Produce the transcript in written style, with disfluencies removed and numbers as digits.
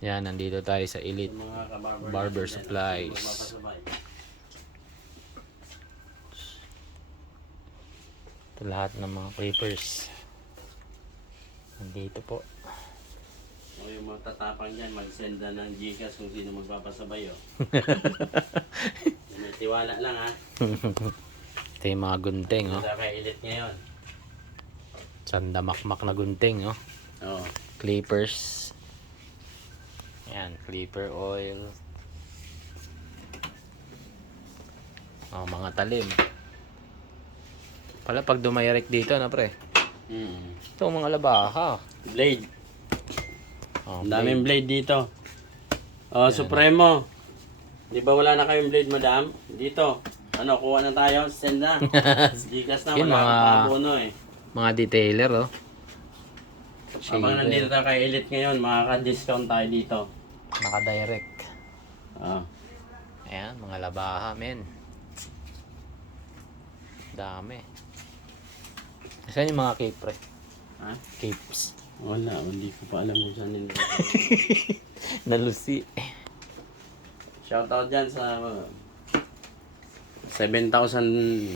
Yan, nandito tayo sa Elite Mga Barber Supplies. Ito lahat ng mga clippers. Nandito po. O yung mga tatapang dyan, mag-send na ng Gcash kung sino magpapasabay. Oh. May tiwala lang ha. Ito yung mga gunting, oh. Wala kay Elite ngayon. Sandamakmak na gunting, oh. Oo. Clippers. Yan, clipper oil. Oh, mga talim. Pala pag dumayarik dito, na pre. Ito mga labaha. Blade. Oh, Ang daming blade dito. Oh, Supremo. Di ba wala na kayong blade, madam? Dito. Ano, kuha na tayo. Send na. Gcash na. Yun, Wala mga- kang abono eh. mga detailer, oh. Habang nandito tayo kay Elite ngayon, makaka-discount tayo dito. Naka-direct. Ah. Ayan, mga labaha, men. Dami. Saan yung mga cape, pre? Ha? Capes. Wala, hindi ko pa alam kung saan nila. Nalusi. Shoutout dyan sa 7,000